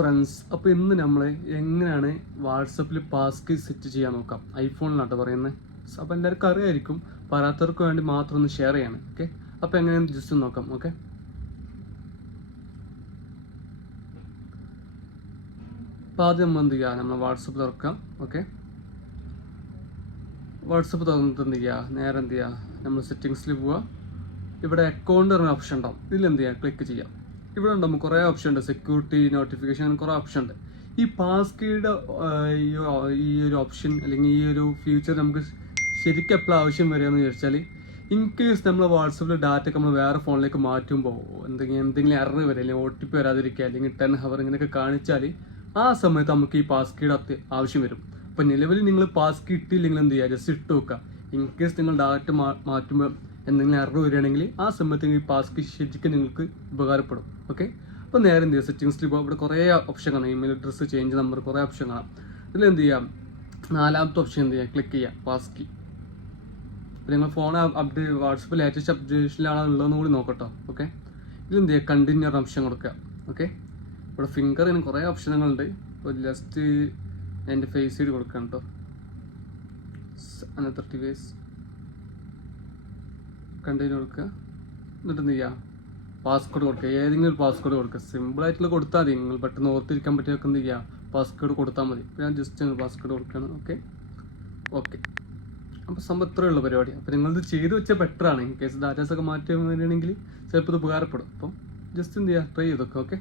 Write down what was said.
Friends, അപ്പോൾ ഇന്ന് നമ്മൾ എങ്ങനെയാണ് വാട്സപ്പിൽ പാസ്കി സെറ്റ് ചെയ്യാൻ നോക്കാം. ഐഫോണിലാട്ടോ പറയുന്നത്. അപ്പോൾ എല്ലാവർക്കും അറിയായിരിക്കും, പറയാത്തവർക്ക് വേണ്ടി മാത്രം ഒന്ന് ഷെയർ ചെയ്യാണ്. ഓക്കെ, അപ്പോൾ എങ്ങനെയാണെന്ന് ജസ്റ്റ് ഒന്ന് നോക്കാം. ഓക്കെ, അപ്പോൾ ആദ്യം നമ്മൾ എന്ത് ചെയ്യുക, നമ്മൾ വാട്സപ്പ് തുറക്കാം. ഓക്കെ, വാട്സപ്പ് തുറന്നിട്ട് എന്ത് ചെയ്യുക, നേരെ എന്ത് ചെയ്യുക, നമ്മൾ സെറ്റിങ്സിൽ പോവുക. ഇവിടെ അക്കൗണ്ട് പറഞ്ഞ ഓപ്ഷൻ ഉണ്ടാവും, ഇതിലെന്ത് ചെയ്യുക, ക്ലിക്ക് ചെയ്യാം. ഇവിടെ ഉണ്ടാകും കുറേ ഓപ്ഷൻ ഉണ്ട്, സെക്യൂരിറ്റി, നോട്ടിഫിക്കേഷൻ, അങ്ങനെ കുറേ ഓപ്ഷൻ ഉണ്ട്. ഈ പാസ്കീയുടെ ഈ ഒരു ഓപ്ഷൻ അല്ലെങ്കിൽ ഈ ഒരു ഫീച്ചർ നമുക്ക് ശരിക്കും എപ്പോഴും ആവശ്യം വരികയെന്ന് ചോദിച്ചാൽ, ഇൻ കേസ് നമ്മൾ വാട്സപ്പിൽ ഡാറ്റ ഒക്കെ നമ്മൾ വേറെ ഫോണിലേക്ക് മാറ്റുമ്പോൾ എന്തെങ്കിലും എറർ വരിക, അല്ലെങ്കിൽ OTP വരാതിരിക്കുക, അല്ലെങ്കിൽ 10 hour ഇങ്ങനെയൊക്കെ കാണിച്ചാൽ ആ സമയത്ത് നമുക്ക് ഈ പാസ്കീയുടെ ആവശ്യം വരും. അപ്പോൾ നിലവിൽ നിങ്ങൾ പാസ്കീ ഇട്ടില്ലെങ്കിൽ എന്ത് ചെയ്യുക, ജസ്റ്റ് ഇട്ട് വെക്കുക. ഇൻ കേസ് നിങ്ങൾ ഡാറ്റ മാറ്റുമ്പോൾ എന്തെങ്കിലും എറർ വരികയാണെങ്കിൽ ആ സമയത്ത് ഈ പാസ്കീ ശരിക്കും നിങ്ങൾക്ക് ഉപകാരപ്പെടും. ഓക്കെ, അപ്പോൾ നേരെ എന്ത് ചെയ്യുക, സെറ്റിംഗ്സിൽ പോകുക. ഇവിടെ കുറേ ഓപ്ഷൻ കാണാം, ഇമെയിൽ അഡ്രസ്സ്, ചേഞ്ച് നമ്പർ, കുറേ ഓപ്ഷൻ കാണാം. ഇതിൽ എന്ത് ചെയ്യാം, 4ാമത്തെ ഓപ്ഷൻ എന്ത് ചെയ്യുക, ക്ലിക്ക് ചെയ്യുക, പാസ്കീ. അപ്പോൾ നിങ്ങൾ ഫോൺ അപ്ഡേറ്റ് വാട്സപ്പ് ലേറ്റസ്റ്റ് അപ്ഡേഷനിലാണോ ഉള്ളതെന്ന് കൂടി നോക്കട്ടോ. ഓക്കെ, ഇതിലെന്ത് ചെയ്യുക, കണ്ടിന്യൂ ഓപ്ഷൻ കൊടുക്കുക. ഓക്കെ, ഇവിടെ ഫിംഗറിന് കുറേ ഓപ്ഷനുകളുണ്ട്. ഇപ്പോൾ ജസ്റ്റ് എൻ്റെ ഫേസ് ചെയ്ത് കൊടുക്കാം കേട്ടോ. അനദർ ഡിവൈസ് കണ്ടിന്യൂ കൊടുക്കുക. എന്നിട്ട് എന്ത് ചെയ്യുക, പാസ്വേഡ് കൊടുക്കുക. ഏതെങ്കിലും ഒരു പാസ്വേഡ് കൊടുക്കുക, സിമ്പിളായിട്ടുള്ള കൊടുത്താൽ മതി. നിങ്ങൾ പെട്ടെന്ന് ഓർത്തിരിക്കാൻ പറ്റിയൊക്കെ എന്ത് ചെയ്യുക, പാസ്വേഡ് കൊടുത്താൽ മതി. അപ്പോൾ ഞാൻ ജസ്റ്റ് പാസ്വേഡ് കൊടുക്കുകയാണ്. ഓക്കെ ഓക്കെ അപ്പോൾ സംഭവത്രയുള്ള പരിപാടി. അപ്പോൾ നിങ്ങളിത് ചെയ്ത് വെച്ചാൽ ബെറ്ററാണ്. ഇൻ കേസ് ഡാറ്റാസൊക്കെ മാറ്റി വരികയാണെങ്കിൽ ചിലപ്പോൾ ഇത് ഉപകാരപ്പെടും. അപ്പം ജസ്റ്റ് എന്ത് ചെയ്യുക, ട്രൈ ചെയ്തൊക്കെ. ഓക്കെ.